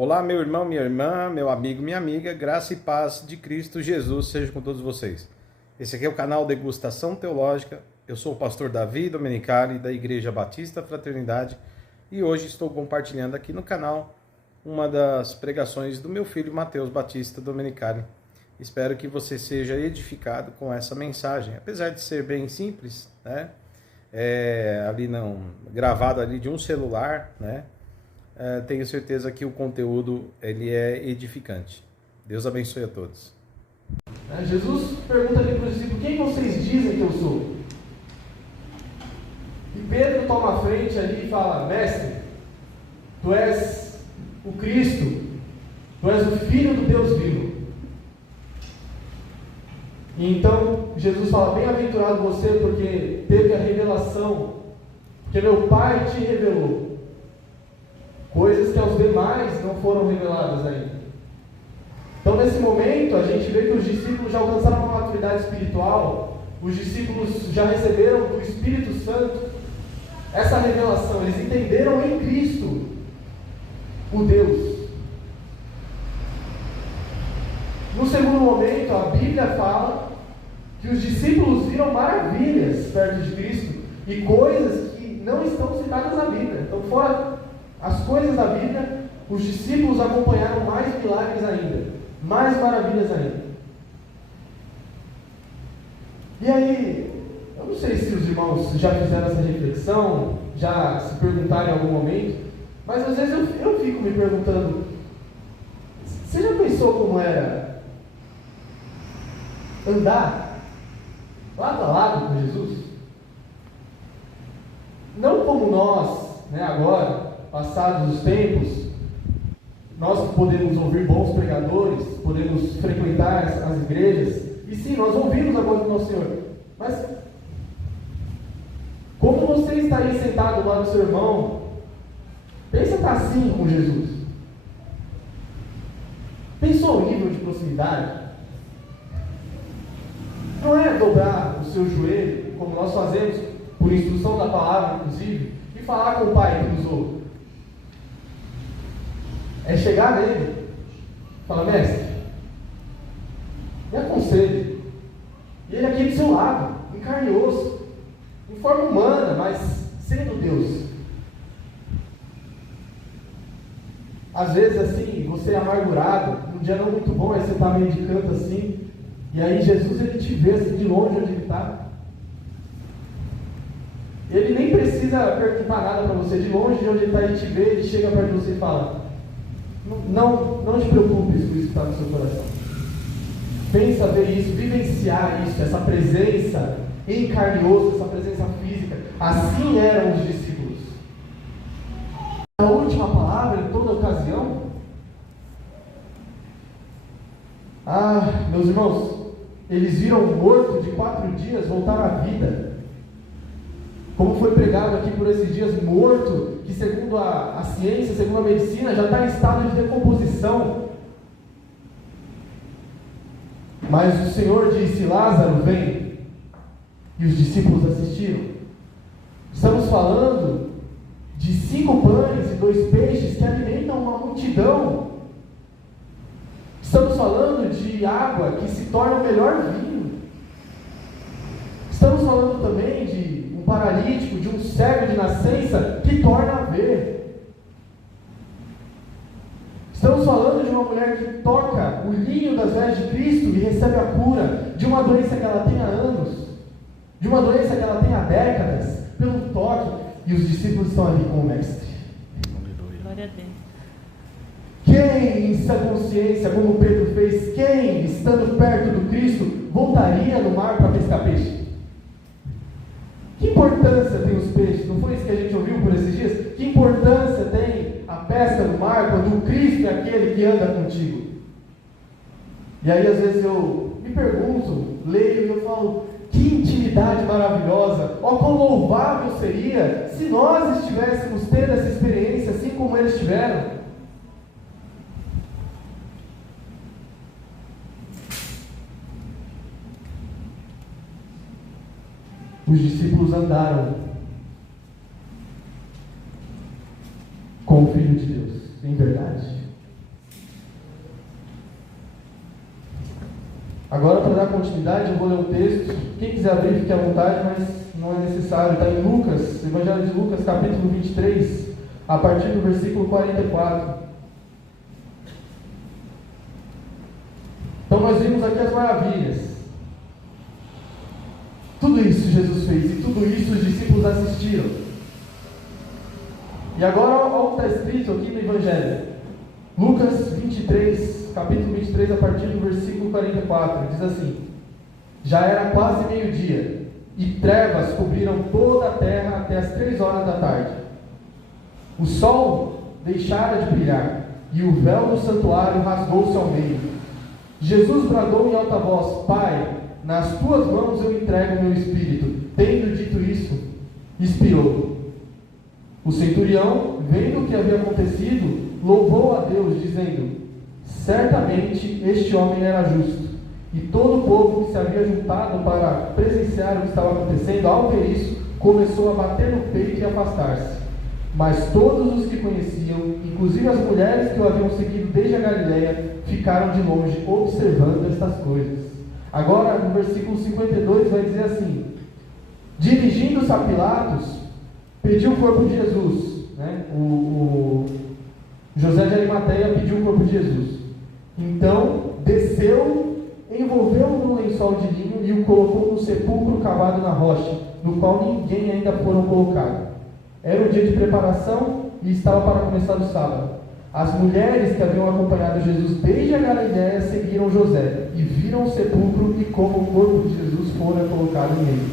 Olá, meu irmão, minha irmã, meu amigo, minha amiga, graça e paz de Cristo Jesus seja com todos vocês. Esse aqui é o canal Degustação Teológica. Eu sou o pastor Davi Domenicali, da Igreja Batista Fraternidade, e hoje estou compartilhando aqui no canal uma das pregações do meu filho Mateus Batista Domenicali. Espero que você seja edificado com essa mensagem, apesar de ser bem simples, né? Gravado ali de um celular, né? Tenho certeza que o conteúdo ele é edificante. Deus abençoe a todos. Jesus pergunta ali para os discípulos: quem vocês dizem que eu sou? E Pedro toma a frente ali e fala: mestre, tu és o Cristo, tu és o Filho do Deus vivo. E então Jesus fala: bem-aventurado você, porque teve a revelação, porque meu Pai te revelou coisas que aos demais não foram reveladas ainda. Então, nesse momento, a gente vê que os discípulos já alcançaram uma maturidade espiritual, os discípulos já receberam do Espírito Santo essa revelação, eles entenderam em Cristo o Deus. No segundo momento, a Bíblia fala que os discípulos viram maravilhas perto de Cristo e coisas que não estão citadas na Bíblia. Então, fora as coisas da Bíblia, os discípulos acompanharam mais milagres ainda, mais maravilhas ainda. E aí, eu não sei se os irmãos já fizeram essa reflexão, já se perguntaram em algum momento, mas às vezes eu fico me perguntando: você já pensou como era andar lado a lado com Jesus? Não como nós, agora, passados os tempos, nós podemos ouvir bons pregadores, podemos frequentar as igrejas, e sim, nós ouvimos a voz do nosso Senhor, mas como você está aí sentado do lado do seu irmão, pensa estar assim com Jesus. Pensou o nível de proximidade? Não é dobrar o seu joelho, como nós fazemos, por instrução da palavra, inclusive, e falar com o Pai que nos ouve. É chegar nele, falar: mestre, me aconselhe. E ele aqui do seu lado, em carne e osso, em forma humana, mas sendo Deus. Às vezes assim, você é amargurado, um dia não muito bom, aí você está meio de canto assim, e aí Jesus ele te vê assim de longe onde ele está. Ele nem precisa perguntar nada para você, de longe de onde ele está, ele te vê, ele chega perto de você e fala: não te preocupes com isso que está no seu coração. Pensa ver isso, vivenciar isso, essa presença em carne e osso, essa presença física. Assim eram os discípulos. A última palavra em toda ocasião. Meus irmãos, eles viram o morto de 4 dias voltar à vida. Como foi pregado aqui por esses dias, morto, que segundo a ciência, segundo a medicina, já está em estado de decomposição. Mas o Senhor disse: Lázaro, vem. E os discípulos assistiram. Estamos falando de 5 pães e 2 peixes que alimentam uma multidão. Estamos falando de água que se torna o melhor vinho. Estamos falando também de um paralítico, de um cego de nascença que torna a ver. Estamos falando de uma mulher que toca o linho das vestes de Cristo e recebe a cura de uma doença que ela tem há anos, de uma doença que ela tem há décadas, pelo toque, e os discípulos estão ali com o Mestre. Glória a Deus. Quem, em sua consciência, como Pedro fez, quem, estando perto do Cristo, voltaria no mar para pescar peixe? Que importância tem os peixes? Não foi isso que a gente ouviu por esses dias? Que importância tem a pesca no mar quando o Cristo é aquele que anda contigo? E aí às vezes eu me pergunto, leio e eu falo: que intimidade maravilhosa! Ó, quão louvável seria se nós estivéssemos tendo essa experiência assim como eles tiveram. Os discípulos andaram com o Filho de Deus, em verdade. Agora, para dar continuidade, eu vou ler o texto. Quem quiser abrir, fique à vontade, mas não é necessário. Está em Lucas, Evangelho de Lucas, capítulo 23, a partir do versículo 44. Então, nós vimos aqui as maravilhas. Tudo isso Jesus fez, e tudo isso os discípulos assistiram. E agora, olha o que está escrito aqui no Evangelho. Lucas 23, capítulo 23, a partir do versículo 44, diz assim: Já era quase meio-dia, e trevas cobriram toda a terra até as 3 horas da tarde. O sol deixara de brilhar, e o véu do santuário rasgou-se ao meio. Jesus bradou em alta voz: Pai, nas tuas mãos eu entrego o meu espírito. Tendo dito isso, expirou. O centurião, vendo o que havia acontecido, louvou a Deus, dizendo: Certamente este homem era justo. E todo o povo que se havia juntado para presenciar o que estava acontecendo, ao ver isso, começou a bater no peito e afastar-se. Mas todos os que conheciam, inclusive as mulheres que o haviam seguido desde a Galileia, ficaram de longe observando estas coisas. Agora, no versículo 52, vai dizer assim: Dirigindo-se a Pilatos, pediu o corpo de Jesus. O José de Arimateia pediu o corpo de Jesus. Então, desceu, envolveu-o no lençol de linho e o colocou no sepulcro cavado na rocha, no qual ninguém ainda foram colocado. Era o dia de preparação e estava para começar o sábado. As mulheres que haviam acompanhado Jesus desde a Galileia seguiram José e viram o sepulcro e como o corpo de Jesus fora colocado nele.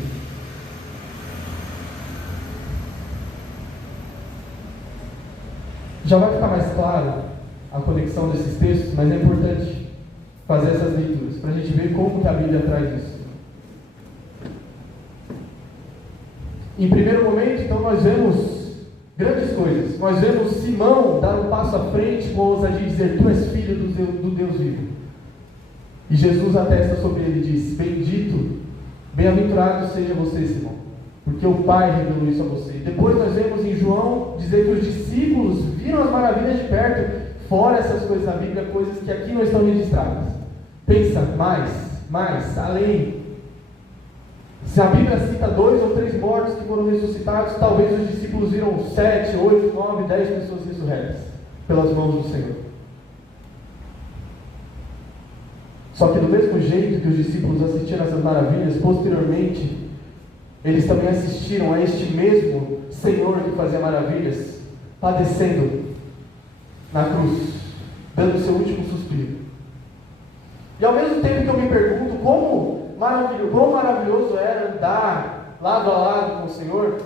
Já vai ficar mais claro a conexão desses textos, mas é importante fazer essas leituras para a gente ver como que a Bíblia traz isso. Em primeiro momento, então, nós vemos grandes coisas. Nós vemos Simão dar um passo à frente com ousadia de dizer: Tu és filho do Deus vivo. E Jesus atesta sobre ele e diz: Bendito, bem-aventurado seja você, Simão, porque o Pai revelou isso a você. E depois nós vemos em João dizer que os discípulos viram as maravilhas de perto, fora essas coisas da Bíblia, coisas que aqui não estão registradas. Pensa mais, além. Se a Bíblia cita 2 ou 3 mortos que foram ressuscitados, talvez os discípulos viram 7, 8, 9, 10 pessoas ressurretas pelas mãos do Senhor. Só que do mesmo jeito que os discípulos assistiram essas maravilhas, posteriormente, eles também assistiram a este mesmo Senhor que fazia maravilhas, padecendo na cruz, dando o seu último suspiro. E ao mesmo tempo que eu me pergunto quão maravilhoso era andar lado a lado com o Senhor,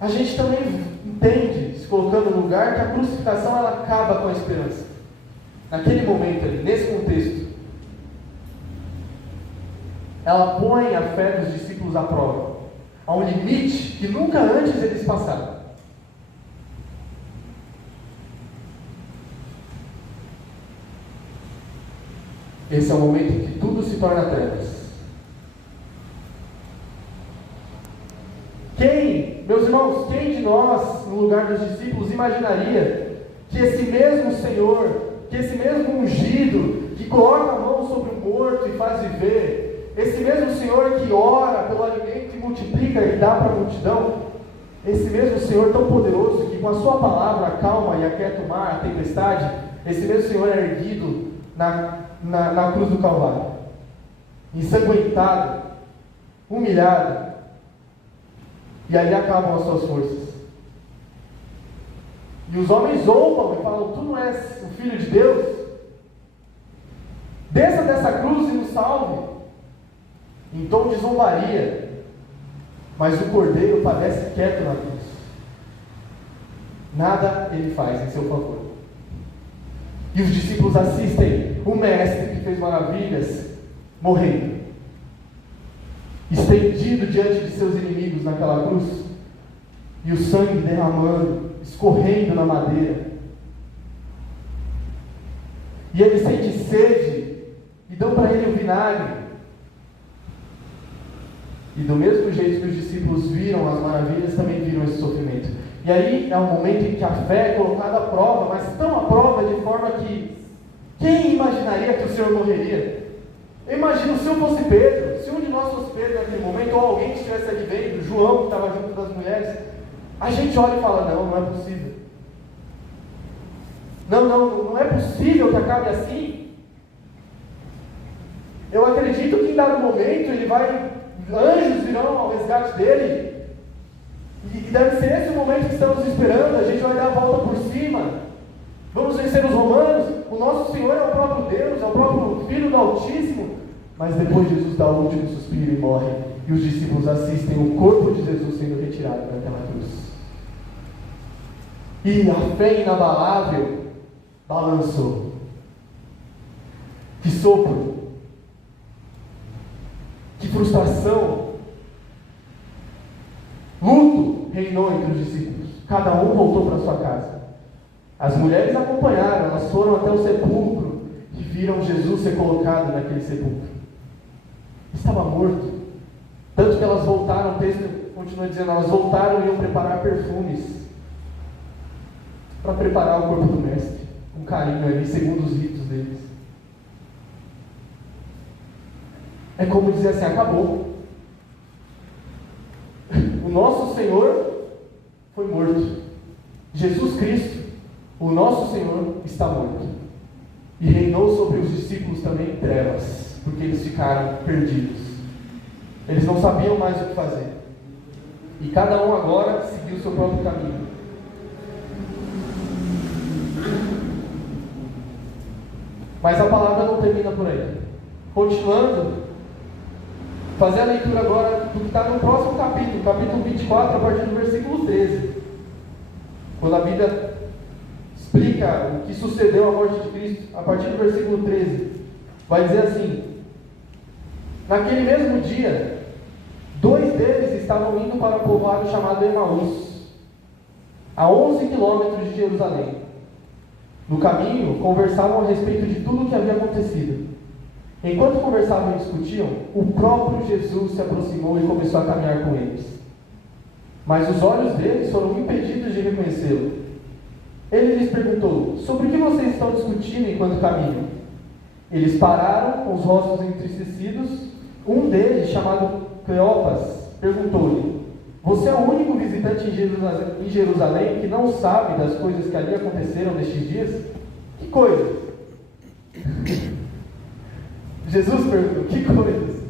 a gente também entende, se colocando no lugar, que a crucificação ela acaba com a esperança. Naquele momento ali, nesse contexto, ela põe a fé dos discípulos à prova, a um limite que nunca antes eles passaram. Esse é o momento em que tudo se torna trevas. Meus irmãos, quem de nós, no lugar dos discípulos, imaginaria que esse mesmo Senhor, que esse mesmo ungido, que coloca a mão sobre o morto e faz viver, esse mesmo Senhor que ora pelo alimento e multiplica e dá para a multidão, esse mesmo Senhor tão poderoso que com a sua palavra acalma e aquieta o mar, a tempestade, esse mesmo Senhor é erguido na cruz do Calvário, ensanguentado, humilhado, e ali acabam as suas forças. E os homens zombam e falam: Tu não és o Filho de Deus? Desça dessa cruz e nos salve. Em tom de zombaria. Mas o Cordeiro padece quieto na cruz. Nada ele faz em seu favor. E os discípulos assistem o Mestre que fez maravilhas morrendo, estendido diante de seus inimigos naquela cruz, e o sangue derramando, escorrendo na madeira. E ele sente sede, e dão para ele o vinagre. E do mesmo jeito que os discípulos viram as maravilhas, também viram esse sofrimento. E aí é um momento em que a fé é colocada à prova, mas tão à prova de forma que Quem imaginaria que o Senhor morreria? Eu imagino se eu fosse Pedro, se um de nós fosse Pedro naquele momento, ou alguém que estivesse ali vendo, João que estava junto das mulheres, a gente olha e fala, não é possível. Não é possível que acabe assim. Eu acredito que em dado momento anjos virão ao resgate dele, e deve ser esse o momento que estamos esperando. A gente vai dar a volta por cima, vamos vencer os romanos. O nosso Senhor é o próprio Deus, é o próprio Filho do Altíssimo. Mas depois Jesus dá o último suspiro e morre, e os discípulos assistem o corpo de Jesus sendo retirado daquela cruz. E a fé inabalável balançou. Que sopro, que frustração, luto reinou entre os discípulos. Cada um voltou para sua casa. As mulheres acompanharam, elas foram até o sepulcro e viram Jesus ser colocado naquele sepulcro. Estava morto. Tanto que elas voltaram, o texto continua dizendo, elas voltaram e iam preparar perfumes para preparar o corpo do mestre, com carinho ali, segundo os ritos deles. É como dizer assim, acabou. O nosso Senhor foi morto. Jesus Cristo, o nosso Senhor, está morto. E reinou sobre os discípulos também em trevas, porque eles ficaram perdidos. Eles não sabiam mais o que fazer. E cada um agora seguiu o seu próprio caminho. Mas a palavra não termina por aí. Continuando, fazer a leitura agora do que está no próximo capítulo, capítulo 24, a partir do versículo 13. Quando a Bíblia explica o que sucedeu à morte de Cristo, a partir do versículo 13, vai dizer assim: naquele mesmo dia, 2 deles estavam indo para um povoado chamado Emaús, a 11 quilômetros de Jerusalém. No caminho, conversavam a respeito de tudo o que havia acontecido. Enquanto conversavam e discutiam, o próprio Jesus se aproximou e começou a caminhar com eles. Mas os olhos deles foram impedidos de reconhecê-lo. Ele lhes perguntou: sobre o que vocês estão discutindo enquanto caminham? Eles pararam, com os rostos entristecidos. Um deles, chamado Cleopas, perguntou-lhe: você é o único visitante em Jerusalém que não sabe das coisas que ali aconteceram nestes dias? Que coisas? Jesus perguntou: que coisas?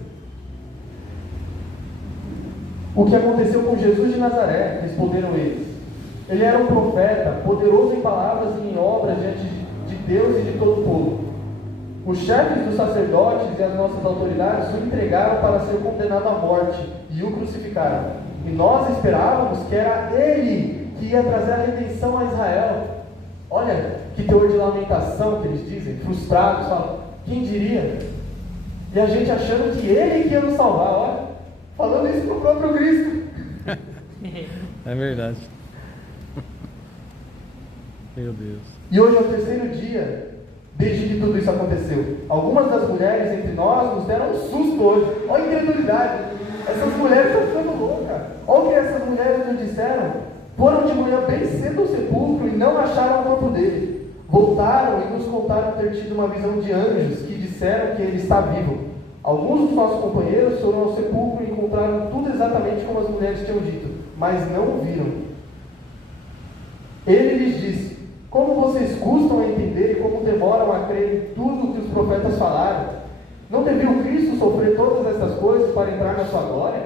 O que aconteceu com Jesus de Nazaré, responderam eles. Ele era um profeta, poderoso em palavras e em obras diante de Deus e de todo o povo. Os chefes dos sacerdotes e as nossas autoridades o entregaram para ser condenado à morte e o crucificaram. E nós esperávamos que era ele que ia trazer a redenção a Israel. Olha que teor de lamentação que eles dizem, frustrados, falam, quem diria? E a gente achando que ele que ia nos salvar, olha, falando isso para o próprio Cristo. É verdade. Meu Deus. E hoje é o 3º dia desde que tudo isso aconteceu. Algumas das mulheres entre nós nos deram um susto hoje. Olha a incredulidade. Essas mulheres estão ficando loucas. Olha o que essas mulheres nos disseram. Foram de manhã bem cedo ao sepulcro e não acharam o corpo dele. Voltaram e nos contaram ter tido uma visão de anjos que disseram que ele está vivo. Alguns dos nossos companheiros foram ao sepulcro e encontraram tudo exatamente como as mulheres tinham dito, mas não o viram. Ele lhes disse: como vocês custam a entender e como demoram a crer em tudo o que os profetas falaram? Não deviam Cristo sofrer todas essas coisas para entrar na sua glória?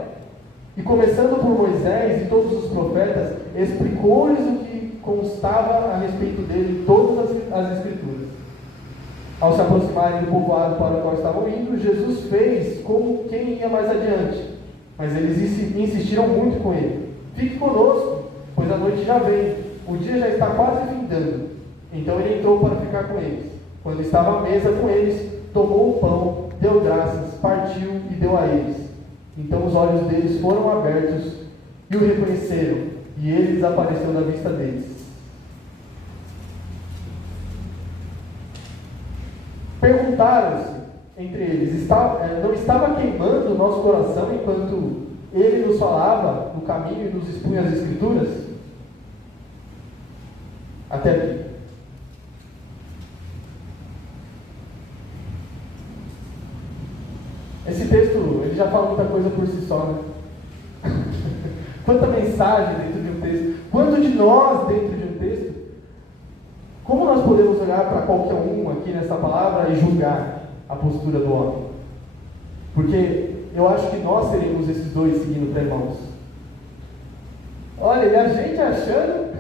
E começando por Moisés e todos os profetas, explicou-lhes o que constava a respeito dele em todas as Escrituras. Ao se aproximarem do povoado para o qual estavam indo, Jesus fez como quem ia mais adiante. Mas eles insistiram muito com ele: fique conosco, pois a noite já vem, o dia já está quase findando. Então ele entrou para ficar com eles. Quando estava à mesa com eles, tomou o pão, deu graças, partiu e deu a eles. Então os olhos deles foram abertos e o reconheceram, e ele desapareceu da vista deles. Perguntaram-se entre eles: não estava queimando o nosso coração enquanto ele nos falava no caminho e nos expunha as Escrituras? Até aqui. ele já fala muita coisa por si só, né? Quanta mensagem dentro de um texto, quanto de nós dentro de um texto. Como nós podemos olhar para qualquer um aqui nessa palavra e julgar a postura do homem? Porque eu acho que nós seremos esses dois seguindo para irmãos. Olha, e a gente achando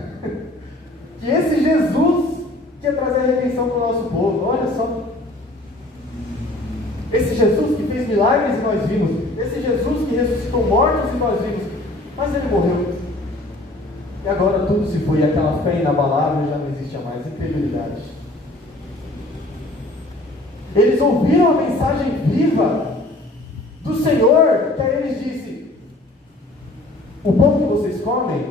que esse Jesus quer trazer a redenção para o nosso povo. Olha só. Esse Jesus que fez milagres e nós vimos. Esse Jesus que ressuscitou mortos e nós vimos. Mas ele morreu. E agora tudo se foi. E aquela fé inabalável já não existe mais. Incredulidade. Eles ouviram a mensagem viva do Senhor, que a eles disse: o pão que vocês comem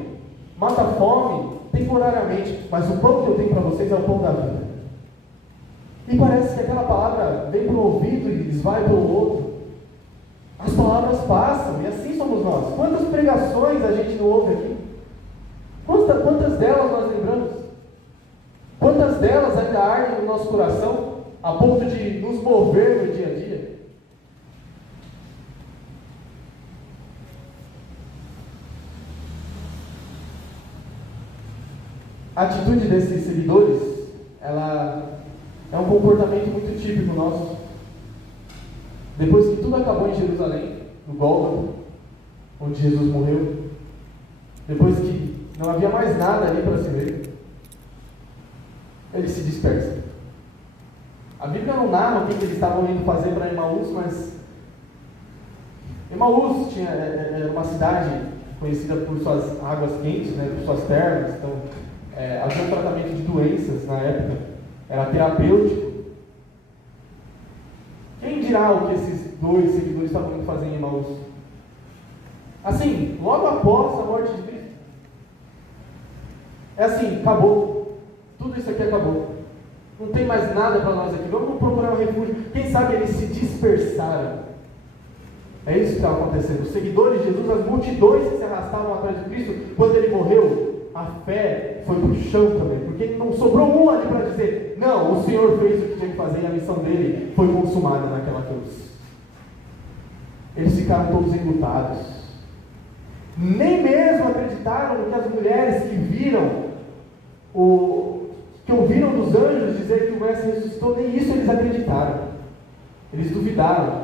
mata a fome temporariamente, mas o pão que eu tenho para vocês é o pão da vida. E parece que aquela palavra vem para um ouvido e esvai para o outro. As palavras passam, e assim somos nós. Quantas pregações a gente não ouve aqui? Quantas delas nós lembramos? Quantas delas ainda ardem no nosso coração, a ponto de nos mover no dia a dia? A atitude desses seguidores, ela é um comportamento muito típico nosso. Depois que tudo acabou em Jerusalém, no Gólgota, onde Jesus morreu, depois que não havia mais nada ali para se ver, eles se dispersam. A Bíblia não narra o que eles estavam indo fazer para Emaús, mas Emaús era uma cidade conhecida por suas águas quentes, né, por suas termas. Então, havia um tratamento de doenças na época, era terapêutico. Quem dirá o que esses dois seguidores estavam indo fazer em Emaús? Assim, logo após a morte de Cristo. É assim, acabou. Tudo isso aqui acabou. Não tem mais nada para nós aqui. Vamos procurar um refúgio. Quem sabe eles se dispersaram. É isso que estava acontecendo. Os seguidores de Jesus, as multidões que se arrastavam atrás de Cristo, quando ele morreu, a fé foi para o chão também, porque não sobrou um ali para dizer: não, o Senhor fez o que tinha que fazer e a missão dele foi consumada naquela cruz. Eles ficaram todos enlutados. Nem mesmo acreditaram no que as mulheres que viram, que ouviram dos anjos dizer que o Mestre ressuscitou, nem isso eles acreditaram. Eles duvidaram.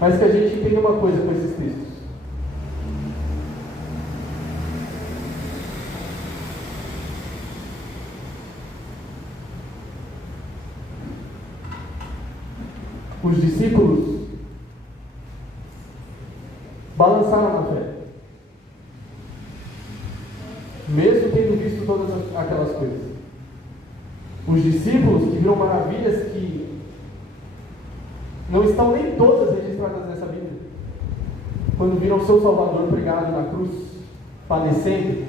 Mas que a gente entenda uma coisa com esses textos. Os discípulos balançaram na fé, mesmo tendo visto todas aquelas coisas. Os discípulos que viram maravilhas que não estão nem todas registradas nessa Bíblia, quando viram seu Salvador pregado na cruz, padecendo,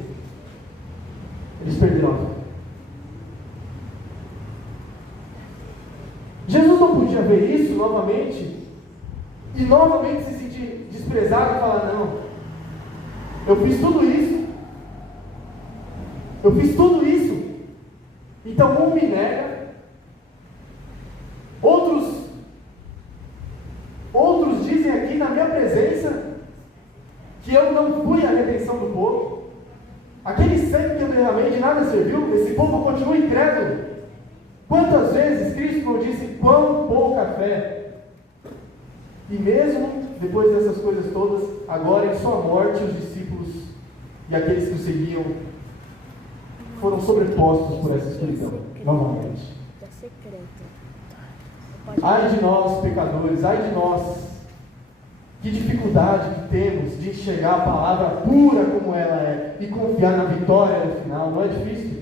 eles perderam a fé. Jesus não podia ver isso novamente e novamente se sentir desprezado e falar: não, eu fiz tudo isso, então um me nega, outros dizem aqui na minha presença que eu não fui a redenção do povo, aquele sangue que eu derramei de nada serviu, esse povo continua incrédulo. Quantas vezes Cristo não disse: quão pouca fé? E mesmo depois dessas coisas todas, agora em sua morte, os discípulos e aqueles que o seguiam foram sobrepostos por essa escuridão novamente. Ai de nós, pecadores, ai de nós, que dificuldade que temos de enxergar a palavra pura como ela é e confiar na vitória no final. Não é difícil?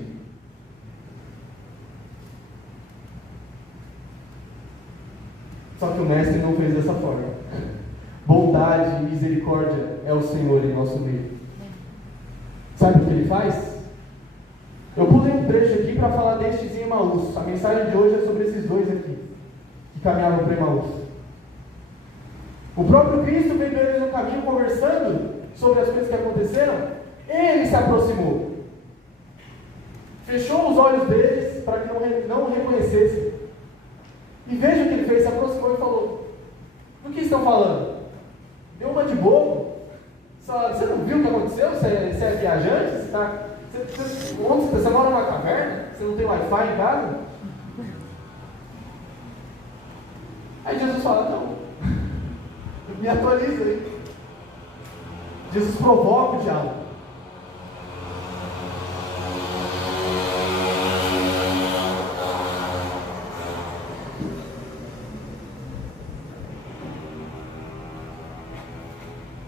Só que o Mestre não fez dessa forma. Bondade e misericórdia é o Senhor em nosso meio. Sabe o que ele faz? Eu pulei um trecho aqui para falar destes em Emaús. A mensagem de hoje é sobre esses dois aqui, que caminhavam para Emaús. O próprio Cristo veio eles no caminho conversando sobre as coisas que aconteceram. Ele se aproximou. fechou os olhos deles para que não o reconhecessem. E veja o que ele fez, se aproximou e falou: do que estão falando? Deu uma de bobo. Você não viu o que aconteceu? Você é viajante? Você mora numa caverna? Você não tem Wi-Fi em casa? Aí Jesus fala: não, me atualiza aí. Jesus provoca o diálogo.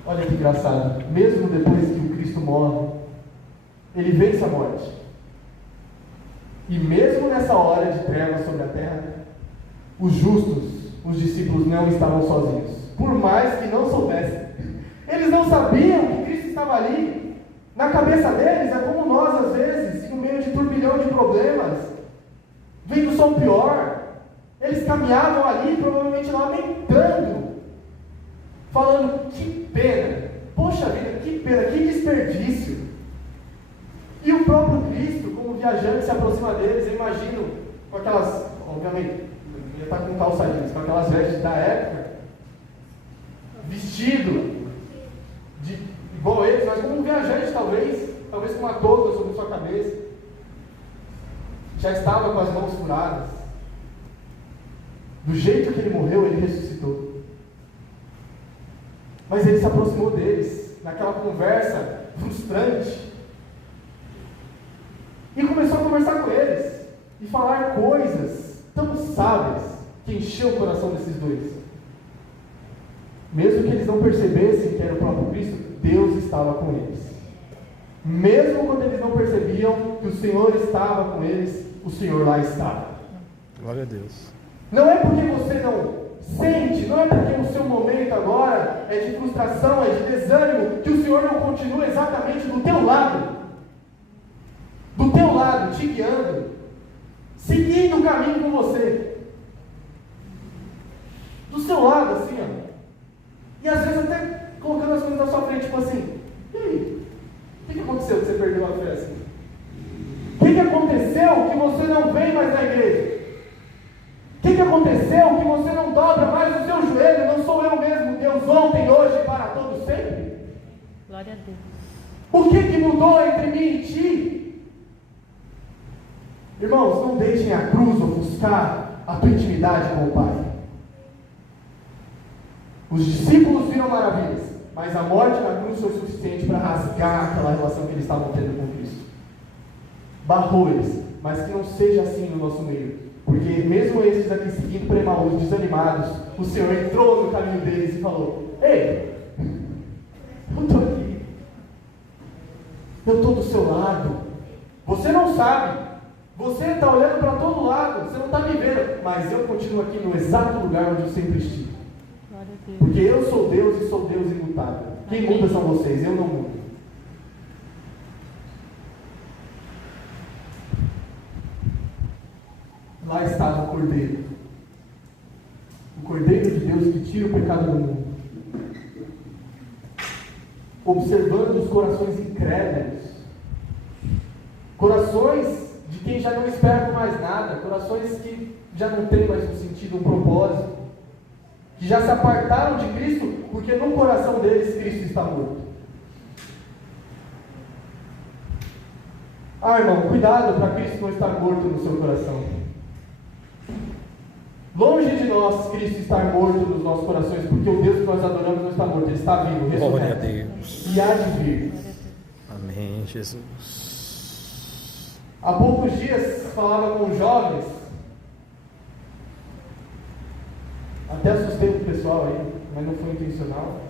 Olha que engraçado, mesmo depois que o Cristo morre, ele vence a morte. E mesmo nessa hora de trevas sobre a terra, os justos, os discípulos, não estavam sozinhos. Por mais que não soubessem. Eles não sabiam que Cristo estava ali. Na cabeça deles, é como nós às vezes, no meio de turbilhão de problemas, vendo só o pior. Eles caminhavam ali, provavelmente lamentando, falando: que pena, poxa vida, que pena, que desperdício. E o próprio Cristo, como viajante, se aproxima deles, eu imagino, com aquelas, obviamente, ia estar com calçadinhos, com aquelas vestes da época, vestido, igual eles, mas como um viajante talvez com uma touca sobre sua cabeça, já estava com as mãos furadas. Do jeito que ele morreu, ele ressuscitou. Mas ele se aproximou deles, naquela conversa frustrante, e começou a conversar com eles, e falar coisas tão sábias, que encheu o coração desses dois. Mesmo que eles não percebessem que era o próprio Cristo, Deus estava com eles. Mesmo quando eles não percebiam que o Senhor estava com eles, o Senhor lá estava. Glória a Deus. Não é porque você não sente, não é porque o seu momento agora é de frustração, é de desânimo, que o Senhor não continua exatamente do teu lado. Do teu lado, te guiando, seguindo o caminho com você. Do seu lado, assim, ó. E às vezes até colocando as coisas na sua frente, tipo assim: e aí? O que aconteceu que você perdeu a fé assim? O que aconteceu que você não vem mais na igreja? O que aconteceu que você não dobra mais o seu joelho? Não sou eu mesmo, Deus, ontem, hoje e para todo sempre? Glória a Deus. O que mudou entre mim e ti? Irmãos, não deixem a cruz ofuscar a tua intimidade com o Pai. Os discípulos viram maravilhas, mas a morte na cruz foi suficiente para rasgar aquela relação que eles estavam tendo com Cristo. Barrou eles, mas que não seja assim no nosso meio, porque mesmo esses aqui seguindo para Emaús, desanimados, o Senhor entrou no caminho deles e falou: ei, eu estou aqui, eu estou do seu lado, você não sabe, você está olhando para todo lado, você não está me vendo, mas eu continuo aqui no exato lugar onde eu sempre estive. Porque eu sou Deus e sou Deus imutável. Quem muda são vocês, eu não mudo. Lá estava o Cordeiro. O Cordeiro de Deus que tira o pecado do mundo. Observando os corações incrédulos. Corações de quem já não espera por mais nada. Corações que já não tem mais um sentido, um propósito. Que já se apartaram de Cristo, porque no coração deles Cristo está morto. Irmão, cuidado para Cristo não estar morto no seu coração. Longe de nós Cristo estar morto nos nossos corações, porque o Deus que nós adoramos não está morto, Ele está vivo, ressurreto. Glória a Deus. E há de vir. Amém, Jesus. Há poucos dias falava com jovens, até assustei o pessoal aí, mas não foi intencional.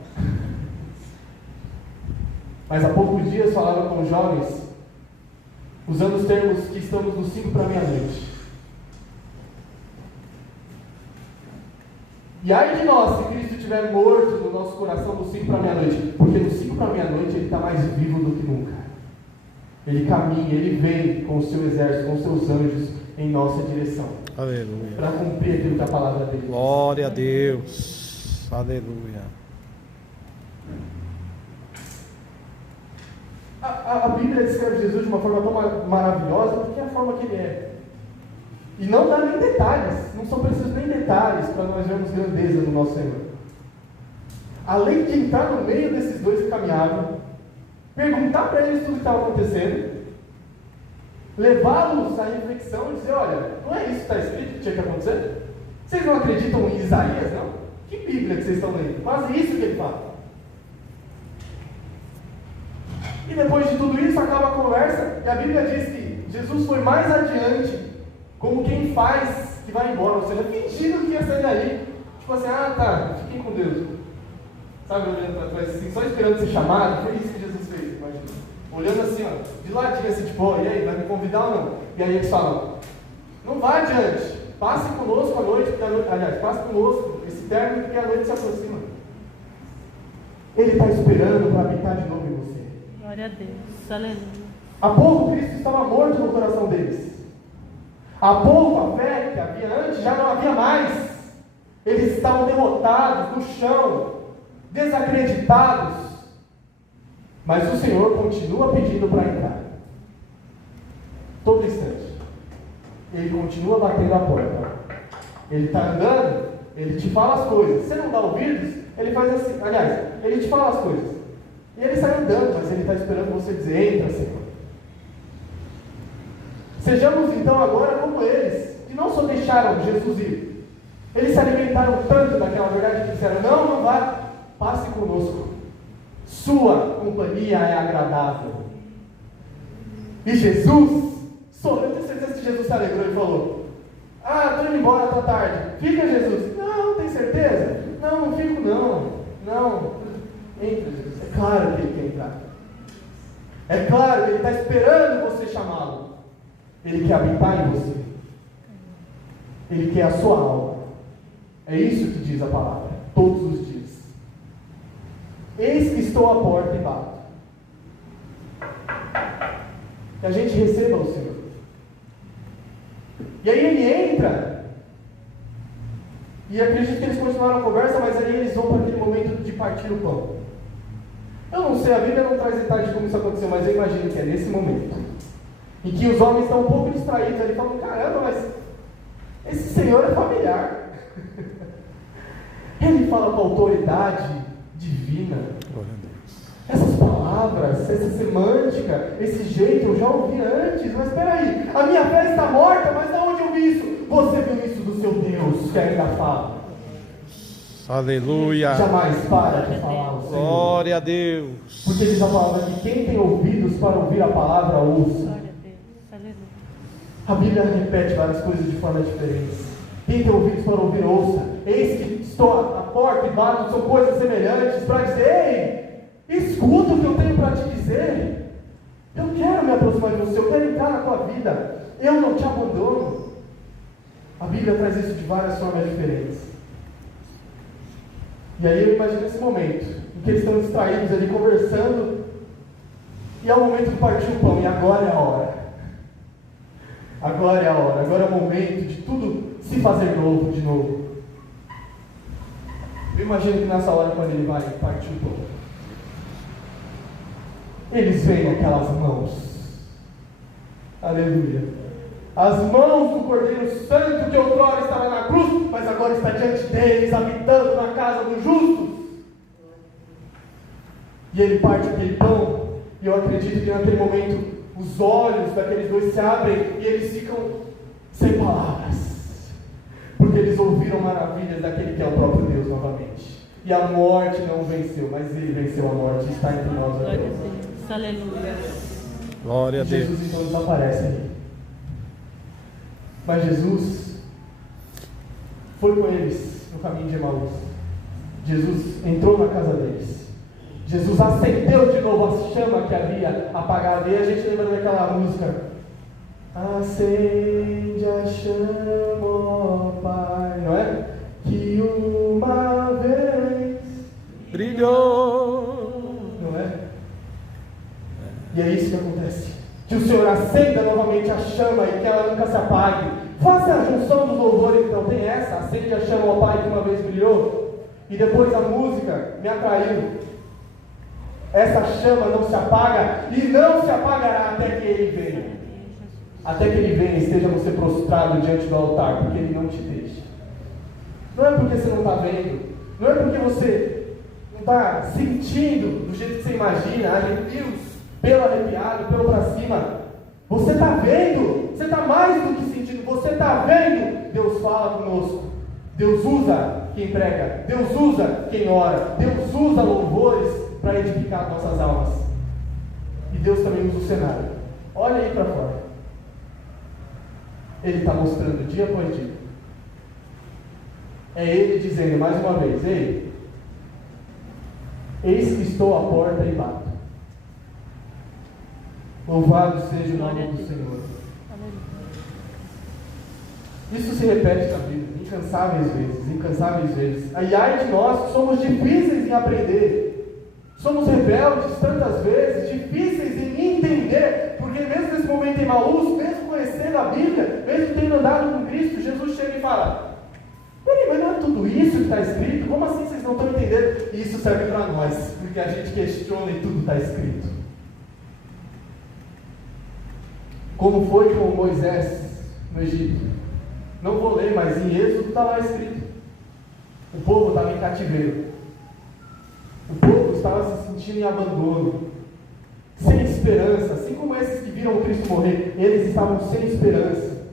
Mas há poucos dias falava com jovens, usando os termos que estamos no 5 para meia-noite. E ai de nós, se Cristo estiver morto no nosso coração no 5 para meia-noite, porque no 5 para meia-noite Ele está mais vivo do que nunca. Ele caminha, Ele vem com o seu exército, com os seus anjos em nossa direção. Aleluia. Para cumprir aquilo que a palavra dele diz. Glória a Deus. Aleluia. A Bíblia descreve Jesus de uma forma tão maravilhosa porque é a forma que ele é. E não dá nem detalhes, não são precisos nem detalhes para nós vermos grandeza no nosso Senhor. Além de entrar no meio desses dois que caminhavam, perguntar para eles tudo o que estava acontecendo, levá-los à reflexão e dizer: olha, não é isso que está escrito que tinha que acontecer? Vocês não acreditam em Isaías, não? Que Bíblia que vocês estão lendo? Quase isso que ele fala. E depois de tudo isso, acaba a conversa, e a Bíblia diz que Jesus foi mais adiante, como quem faz que vai embora, ou seja, fingindo que ia sair dali. Tipo assim: ah, tá, fiquem com Deus. Sabe, olhando para trás assim, só esperando ser chamado. Foi isso que Jesus fez, imagina. Olhando assim, ó, de ladinho assim, tipo: oh, e aí, vai me convidar ou não? E aí eles falam: não vá adiante, passe conosco a noite, aliás, passe conosco esse término, porque a noite se aproxima. Ele está esperando para habitar de novo em você. Glória a Deus, aleluia. Há pouco Cristo estava morto no coração deles. Há pouco a fé que havia antes já não havia mais. Eles estavam derrotados no chão, desacreditados. Mas o Senhor continua pedindo para entrar. Todo instante. Ele continua batendo a porta. Ele está andando, ele te fala as coisas. Você não dá ouvidos, ele faz assim. Aliás, ele te fala as coisas. E ele sai andando, mas ele está esperando você dizer: entra, Senhor. Sejamos então agora como eles, que não só deixaram Jesus ir. Eles se alimentaram tanto daquela verdade que disseram: não, não vá, passe conosco. Sua companhia é agradável. E Jesus, eu tenho certeza que Jesus se alegrou e falou: ah, estou indo embora, está tarde. Fica, Jesus. Não, tem certeza? Não, não fico não. Não. Entra, Jesus. É claro que ele quer entrar. É claro que ele está esperando você chamá-lo. Ele quer habitar em você. Ele quer a sua alma. É isso que diz a palavra, todos os dias. Eis que estou à porta e bato. Que a gente receba o Senhor. E aí ele entra. E acredito que eles continuaram a conversa, mas aí eles vão para aquele momento de partir o pão. Eu não sei, a Bíblia não traz detalhes de como isso aconteceu, mas eu imagino que é nesse momento em que os homens estão um pouco distraídos ali, falam: caramba, mas esse Senhor é familiar. Ele fala com autoridade divina. Essas palavras, essa semântica, esse jeito eu já ouvi antes, mas espera aí, a minha fé está morta, mas de onde eu vi isso? Você viu isso do seu Deus que ainda fala. Aleluia. Jamais para de falar o Senhor. Glória a Deus. Porque ele já falava que quem tem ouvidos para ouvir a palavra, ouça. Glória a Deus, aleluia. A Bíblia repete várias coisas de forma diferente. Quem tem ouvidos para ouvir, ouça. Eis que estou à porta e bato, são coisas semelhantes para dizer: ei, escuta o que eu tenho para te dizer. Eu quero me aproximar de você, eu quero entrar na tua vida. Eu não te abandono. A Bíblia traz isso de várias formas diferentes. E aí eu imagino esse momento, em que eles estão distraídos ali, conversando, e é o momento de partir o pão, e agora é a hora. Agora é a hora, agora é o momento de tudo se fazer novo de novo. Eu imagino que nessa hora, quando ele vai partir o pão, eles veem aquelas mãos. Aleluia. As mãos do Cordeiro Santo que outrora estava na cruz, mas agora está diante deles, habitando na casa dos justos. E ele parte aquele pão, e eu acredito que naquele momento os olhos daqueles dois se abrem e eles ficam sem palavras, porque eles ouviram maravilhas daquele que é o próprio Deus novamente. E a morte não venceu, mas ele venceu a morte e está entre nós Glória a agora. Deus, aleluia. Glória a Deus. Jesus então desaparece ali. Mas Jesus foi com eles no caminho de Emaús. Jesus entrou na casa deles. Jesus acendeu de novo a chama que havia apagado. E a gente lembra daquela música: acende a chama, ó Pai, não é? Que uma vez Brilhou. não é? E é isso que acontece. Que o Senhor acenda novamente a chama e que ela nunca se apague. Faça a junção dos louvores, então tem essa: acende a chama, ó Pai, que uma vez brilhou. E depois a música me atraiu. Essa chama não se apaga e não se apagará até que Ele venha. Até que Ele venha e esteja você prostrado diante do altar, porque Ele não te deixa. Não é porque você não está vendo, não é porque você não está sentindo do jeito que você imagina, arrepios, pelo arrepiado, pelo para cima. Você está vendo, você está mais do que sentindo, você está vendo. Deus fala conosco, Deus usa quem prega, Deus usa quem ora, Deus usa louvores para edificar nossas almas. E Deus também usa o cenário. Olha aí para fora. Ele está mostrando dia após dia. É Ele dizendo mais uma vez: ei, eis que estou à porta e bato. Louvado seja o nome do Senhor. Isso se repete na Bíblia, incansáveis vezes. Ai de nós que somos difíceis em aprender. Somos rebeldes tantas vezes, difíceis em entender, porque mesmo nesse momento em Emaús, mesmo conhecendo a Bíblia, mesmo tendo andado com Cristo, Jesus chega e fala: peraí, mas não é tudo isso que está escrito? Como assim vocês não estão entendendo? E isso serve para nós, porque a gente questiona e tudo está escrito. Como foi com Moisés no Egito? Não vou ler, mas em Êxodo está lá escrito. O povo estava em cativeiro. O povo estava se sentindo em abandono, sem esperança, assim como esses que viram o Cristo morrer, eles estavam sem esperança.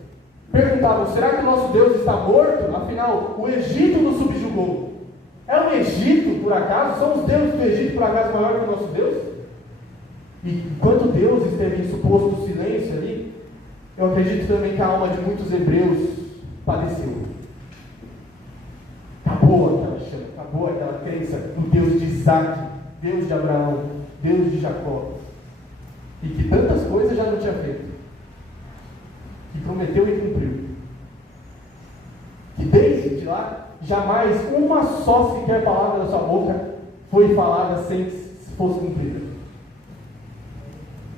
Perguntavam: será que o nosso Deus está morto? Afinal, o Egito nos subjugou. É o Egito, por acaso? São os deuses do Egito, por acaso, maior que o nosso Deus? E enquanto Deus esteve em suposto silêncio ali, eu acredito também que a alma de muitos hebreus padeceu. Acabou aquela chama, acabou aquela crença no Deus de Isaac, Deus de Abraão, Deus de Jacó, e que tantas coisas já não tinha feito, que prometeu e cumpriu, que desde lá jamais uma só sequer palavra da sua boca foi falada sem que fosse cumprida.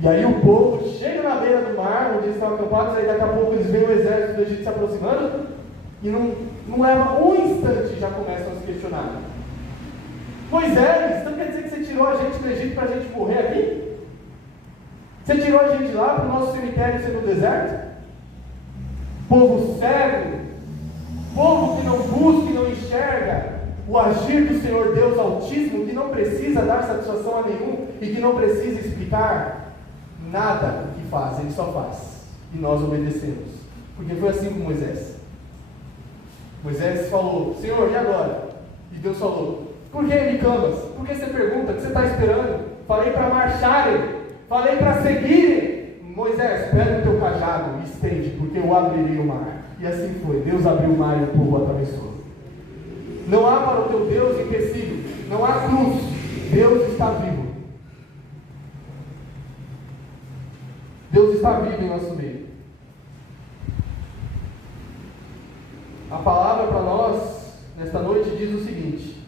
E aí o povo chega na beira do mar, onde eles estão acampados, aí daqui a pouco eles veem o exército do Egito se aproximando, e não leva um instante e já começam a se questionar. Moisés, então quer dizer que você tirou a gente do Egito para a gente morrer aqui? Você tirou a gente lá para o nosso cemitério ser no deserto? Povo cego, povo que não busca e não enxerga o agir do Senhor Deus Altíssimo, que não precisa dar satisfação a nenhum e que não precisa explicar nada do que faz, Ele só faz. E nós obedecemos. Porque foi assim com Moisés. Moisés falou: Senhor, e agora? E Deus falou: por que me clamas? Por que você pergunta? O que você está esperando? Falei para marcharem, falei para seguirem. Moisés, pega o teu cajado e estende, porque eu abrirei o mar. E assim foi. Deus abriu o mar e o povo atravessou. Não há para o teu Deus empecilho, não há cruz. Deus está vivo. Deus está vivo em nosso meio. A palavra para nós, nesta noite, diz o seguinte: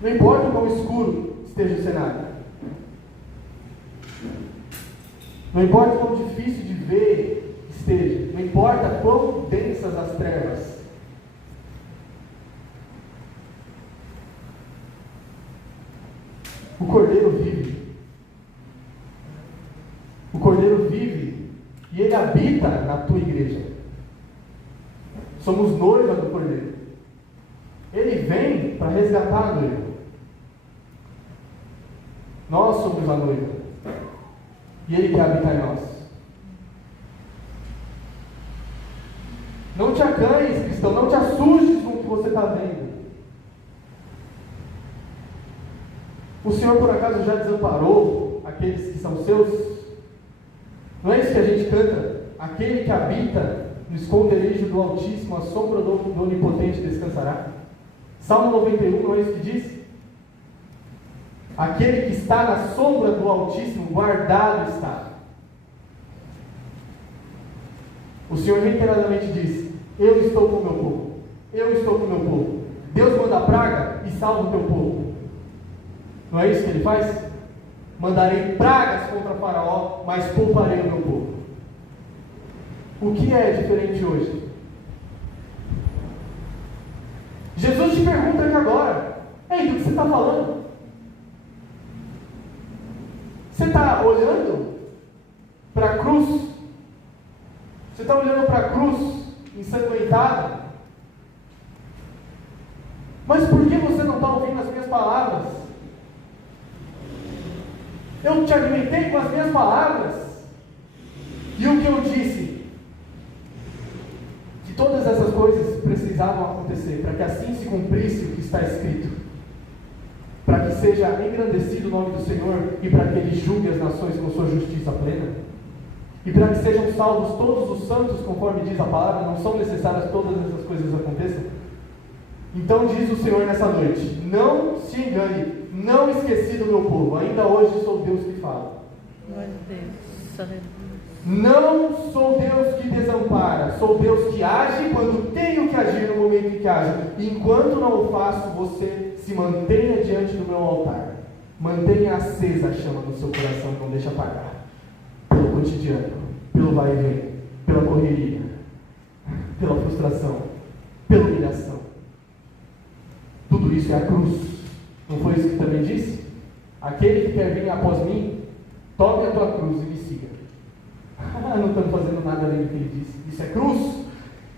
não importa o quão escuro esteja o cenário, não importa o quão difícil de ver esteja, não importa quão densas as trevas, o Cordeiro vive. O Cordeiro vive e Ele habita na tua igreja. Somos noiva do Cordeiro. Ele vem para resgatar a noiva. Nós somos a noiva. E Ele quer habitar em nós. Não te acanhes, cristão. Não te assustes com o que você está vendo. O Senhor, por acaso, já desamparou aqueles que são seus? Não é isso que a gente canta? Aquele que habita no esconderijo do Altíssimo, a sombra do Onipotente descansará. Salmo 91, não é isso que diz? Aquele que está na sombra do Altíssimo, guardado está. O Senhor reiteradamente diz: eu estou com o meu povo. Eu estou com o meu povo. Deus manda a praga e salva o teu povo. Não é isso que Ele faz? Mandarei pragas contra Faraó, mas pouparei o meu povo. O que é diferente hoje? Jesus te pergunta aqui agora: ei, do que você está falando? Você está olhando para a cruz? Você está olhando para a cruz ensanguentada? Mas por que você não está ouvindo as minhas palavras? Eu te alimentei com as minhas palavras. E o que eu disse? Que todas essas coisas precisavam acontecer para que assim se cumprisse o que está escrito. Para que seja engrandecido o nome do Senhor e para que Ele julgue as nações com sua justiça plena. E para que sejam salvos todos os santos, conforme diz a palavra, não são necessárias todas essas coisas aconteçam. Então diz o Senhor nessa noite: não se engane, não esqueci do meu povo, ainda hoje sou Deus que fala. Glória a Deus. Aleluia. Não sou Deus que desampara, sou Deus que age quando tenho que agir no momento em que ajo. Enquanto não o faço, você se mantenha diante do meu altar. Mantenha acesa a chama no seu coração, não deixe apagar. Pelo cotidiano, pelo vai e vem, pela correria, pela frustração, pela humilhação. Tudo isso é a cruz. Não foi isso que também disse? Aquele que quer vir após mim, tome a tua cruz e me siga. Não estamos fazendo nada além do que ele disse. Isso é cruz.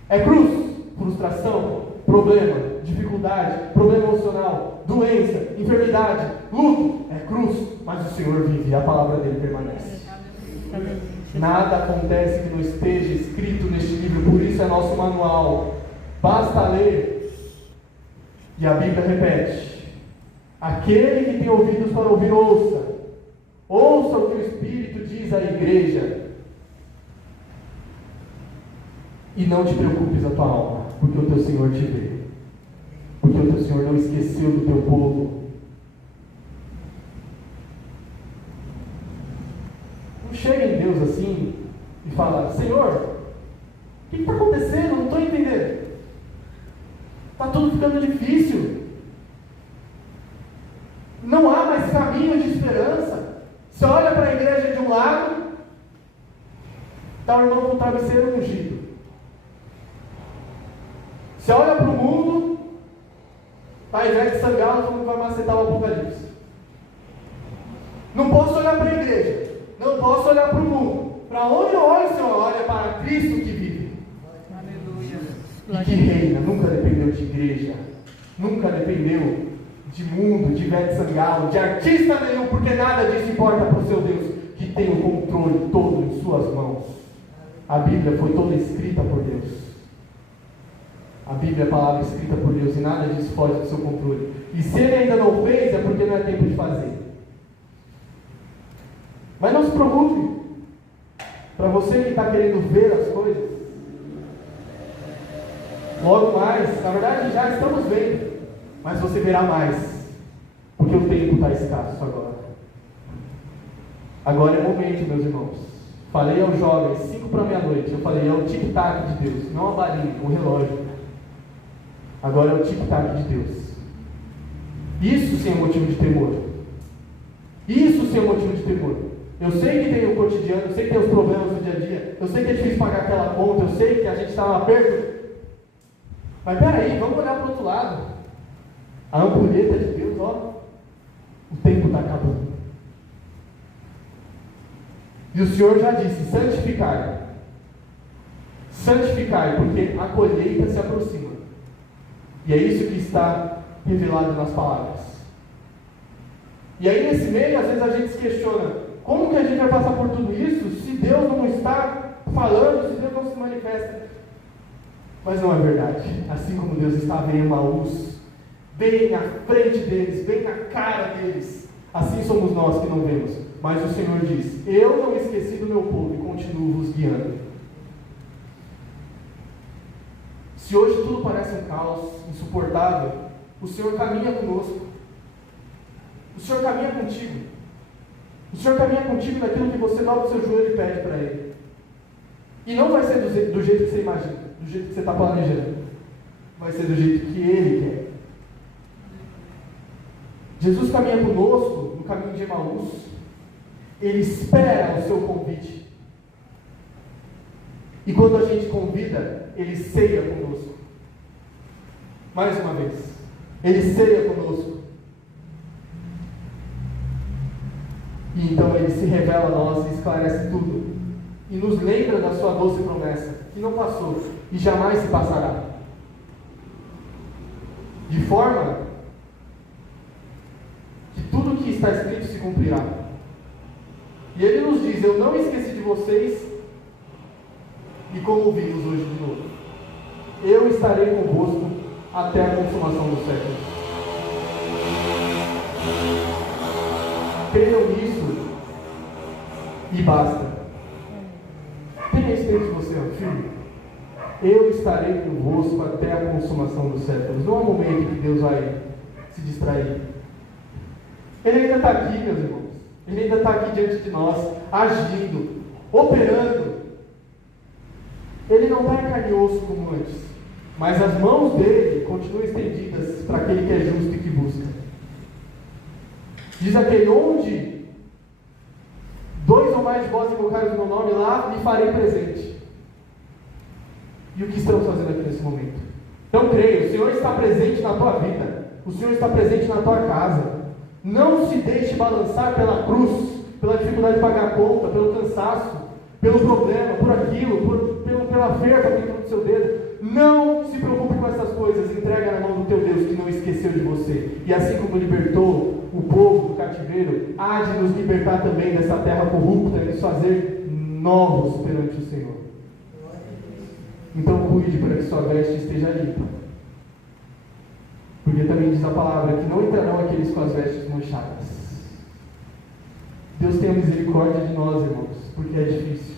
É cruz. Frustração, problema, dificuldade, problema emocional, doença, enfermidade, luto. É cruz. Mas o Senhor vive e a palavra dele permanece. Nada acontece que não esteja escrito neste livro. Por isso é nosso manual. Basta ler. E a Bíblia repete: aquele que tem ouvidos para ouvir, ouça. Ouça o que o Espírito diz à igreja. E não te preocupes a tua alma, porque o teu Senhor te vê. Porque o teu Senhor não esqueceu do teu povo. Não chega em Deus assim e fala: Senhor, o que está acontecendo? Não estou entendendo. Está tudo ficando difícil. Não há mais caminho de esperança. Você olha para a igreja de um lado, está o irmão com o travesseiro ungido. Você olha para o mundo, está a Ivete Sangalo falando que vai macetar o Apocalipse. Não posso olhar para a igreja, não posso olhar para o mundo. Para onde eu olho, Senhor? Olha para Cristo que vive. Aleluia. E que reina, nunca dependeu de igreja, nunca dependeu de mundo, de Ivete Sangalo, de artista nenhum, porque nada disso importa para o seu Deus, que tem o controle todo em suas mãos. A Bíblia foi toda escrita por Deus. A Bíblia é a palavra escrita por Deus e nada disso foge do seu controle. E se Ele ainda não fez, é porque não é tempo de fazer. Mas não se preocupe. Para você que está querendo ver as coisas, logo mais, na verdade já estamos vendo, mas você verá mais, porque o tempo está escasso agora. Agora é o momento, meus irmãos. Falei aos jovens, 5 para meia-noite, eu falei: é o tic-tac de Deus, não a balinha, o relógio. Agora é o tic-tac de Deus. Isso sim é motivo de temor. Isso sim é motivo de temor. Eu sei que tem o cotidiano, eu sei que tem os problemas do dia a dia, eu sei que é difícil pagar aquela conta, eu sei que a gente está no aperto. Mas peraí, vamos olhar para o outro lado. A ampulheta de Deus, ó, o tempo está acabando. E o Senhor já disse: santificai. Santificai, porque a colheita se aproxima. E é isso que está revelado nas palavras. E aí nesse meio, às vezes a gente se questiona: como que a gente vai passar por tudo isso se Deus não está falando, se Deus não se manifesta? Mas não é verdade. Assim como Deus estava em Emaús, bem na frente deles, bem na cara deles, assim somos nós que não vemos. Mas o Senhor diz: eu não esqueci do meu povo e continuo vos guiando. Se hoje tudo parece um caos insuportável, o Senhor caminha conosco. O Senhor caminha contigo. O Senhor caminha contigo naquilo que você dobra o seu joelho e pede para Ele. E não vai ser do jeito que você imagina, do jeito que você está planejando. Vai ser do jeito que Ele quer. Jesus caminha conosco no caminho de Emaús. Ele espera o seu convite. E quando a gente convida, Ele ceia conosco. Mais uma vez, Ele ceia conosco. E então Ele se revela a nós e esclarece tudo. E nos lembra da sua doce promessa, que não passou e jamais se passará. De forma que tudo que está escrito se cumprirá. E Ele nos diz: eu não esqueci de vocês, e como ouvimos hoje de novo, eu estarei convosco até a consumação dos séculos. Creiam nisso e basta. Tenha isso dentro de você, filho. Eu estarei convosco até a consumação dos séculos. Não há momento que Deus vai se distrair. Ele ainda está aqui, meus irmãos. Ele ainda está aqui diante de nós, agindo, operando. Ele não está em carne e osso como antes, mas as mãos dele continuam estendidas para aquele que é justo e que busca. Diz aquele: onde 2 ou mais de vós invocarem o meu nome, lá me farei presente. E o que estamos fazendo aqui nesse momento? Então creia, o Senhor está presente na tua vida, o Senhor está presente na tua casa. Não se deixe balançar pela cruz, pela dificuldade de pagar a conta, pelo cansaço, pelo problema, por aquilo, pela ferpa dentro do seu dedo. Não se preocupe com essas coisas. Entrega na mão do teu Deus, que não esqueceu de você. E assim como libertou o povo do cativeiro, há de nos libertar também dessa terra corrupta e nos fazer novos perante o Senhor. Então cuide para que sua veste esteja limpa. Porque também diz a palavra que não entrarão aqueles com as vestes manchadas. Deus tenha misericórdia de nós, irmãos, porque é difícil.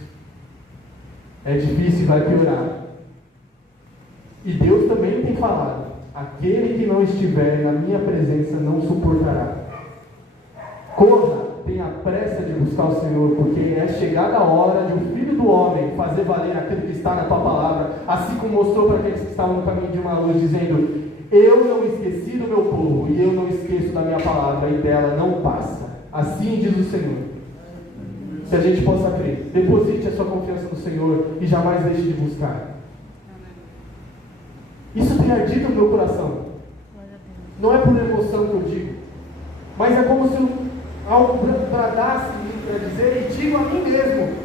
É difícil e vai piorar. E Deus também tem falado: aquele que não estiver na minha presença não suportará. Corra, tenha pressa de buscar o Senhor, porque é chegada a hora de o Filho do Homem fazer valer aquilo que está na tua palavra, assim como mostrou para aqueles que estavam no caminho de uma luz, dizendo: eu não esqueci do meu povo, e eu não esqueço da minha palavra, e dela não passa. Assim diz o Senhor. Se a gente possa crer, deposite a sua confiança no Senhor e jamais deixe de buscar. Isso tem ardido no meu coração. Não é por emoção que eu digo, mas é como se eu, ao bradasse para dizer, e digo a mim mesmo: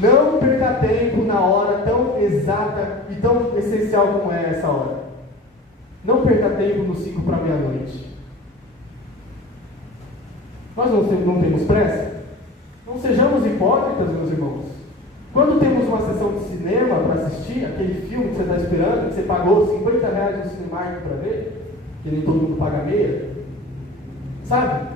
não perca tempo na hora tão exata e tão essencial como é essa hora. Não perca tempo no 5 para meia-noite. Nós não temos pressa? Não sejamos hipócritas, meus irmãos. Quando temos uma sessão de cinema para assistir, aquele filme que você está esperando, que você pagou R$50 no Cinemark para ver, que nem todo mundo paga meia, sabe?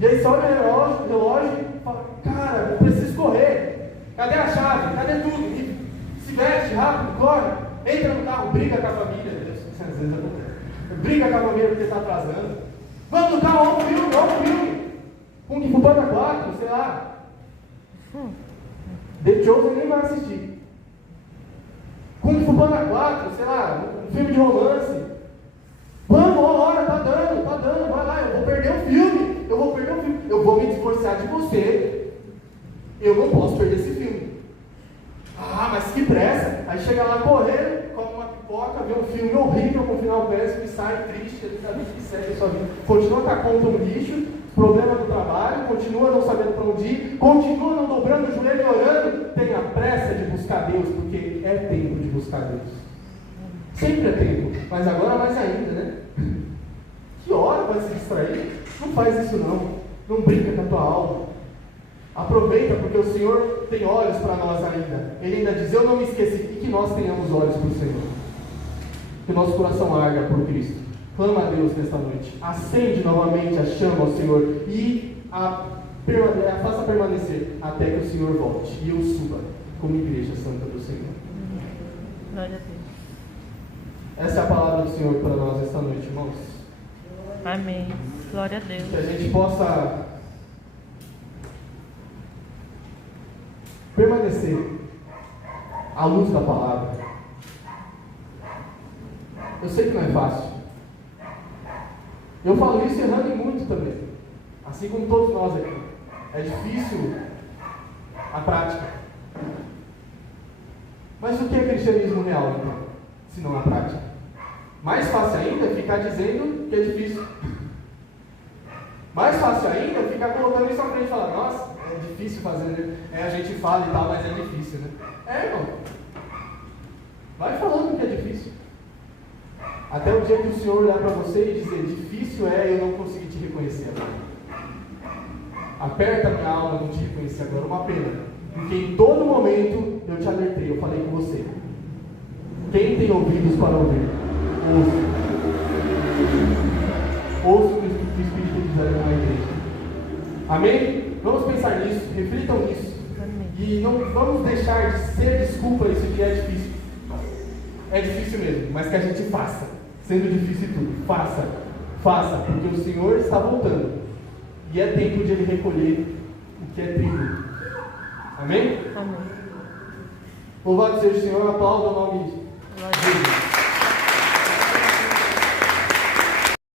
E aí você olha o relógio e fala: cara, eu preciso correr. Cadê a chave? Cadê tudo? E se veste rápido, corre, entra no carro, briga com a família. Às vezes acontece. Briga com a família porque está atrasando. Vamos no carro, olha um filme. Kung Fu Panda 4, sei lá. The Chosen nem vai assistir. Kung Fu Panda 4, sei lá, um filme de romance. Vamos, hora, tá dando, vai lá, eu vou perder o filme. Eu vou me divorciar de você. Eu não posso perder esse filme. Ah, mas que pressa. Aí chega lá correndo, come uma pipoca, vê um filme horrível com um final péssimo e sai triste, ele sabe que segue a sua vida. Continua com a conta no lixo, problema do trabalho, continua não sabendo para onde ir, continua não dobrando o joelho e orando. Tenha pressa de buscar Deus, porque é tempo de buscar Deus. Sempre é tempo, mas agora mais ainda, né? Que hora vai se distrair? Não faz isso não. Não brinca com a tua alma. Aproveita, porque o Senhor tem olhos para nós ainda. Ele ainda diz: eu não me esqueci. E que nós tenhamos olhos para o Senhor. Que o nosso coração arda por Cristo. Clama a Deus nesta noite. Acende novamente a chama ao Senhor e a faça permanecer até que o Senhor volte e eu suba como igreja santa do Senhor. Glória a Deus. Essa é a palavra do Senhor para nós esta noite, irmãos. Amém. Glória a Deus. Que a gente possa permanecer à luz da palavra. Eu sei que não é fácil. Eu falo isso errando em muito também. Assim como todos nós aqui. É difícil a prática. Mas o que é cristianismo real, então? Se não a prática? Mais fácil ainda é ficar dizendo que é difícil. Mais fácil ainda é ficar colocando isso à frente e falar, nossa, é difícil fazer, né? A gente fala e tal, mas é difícil, né? Irmão. Vai falando que é difícil. Até o dia que o Senhor olhar para você e dizer, difícil é eu não conseguir te reconhecer agora. Aperta minha alma não te reconhecer agora, uma pena. Porque em todo momento eu te alertei, eu falei com você. Quem tem ouvidos para ouvir, ouça o que o Espírito diz na igreja. Amém? Vamos pensar nisso, reflitam nisso. E não vamos deixar de ser desculpa isso que é difícil. É difícil mesmo, mas que a gente faça. Sendo difícil tudo, faça, porque o Senhor está voltando. E é tempo de Ele recolher o que é tributo. Amém? Amém. Louvado seja o Senhor, aplauda o nome de Jesus.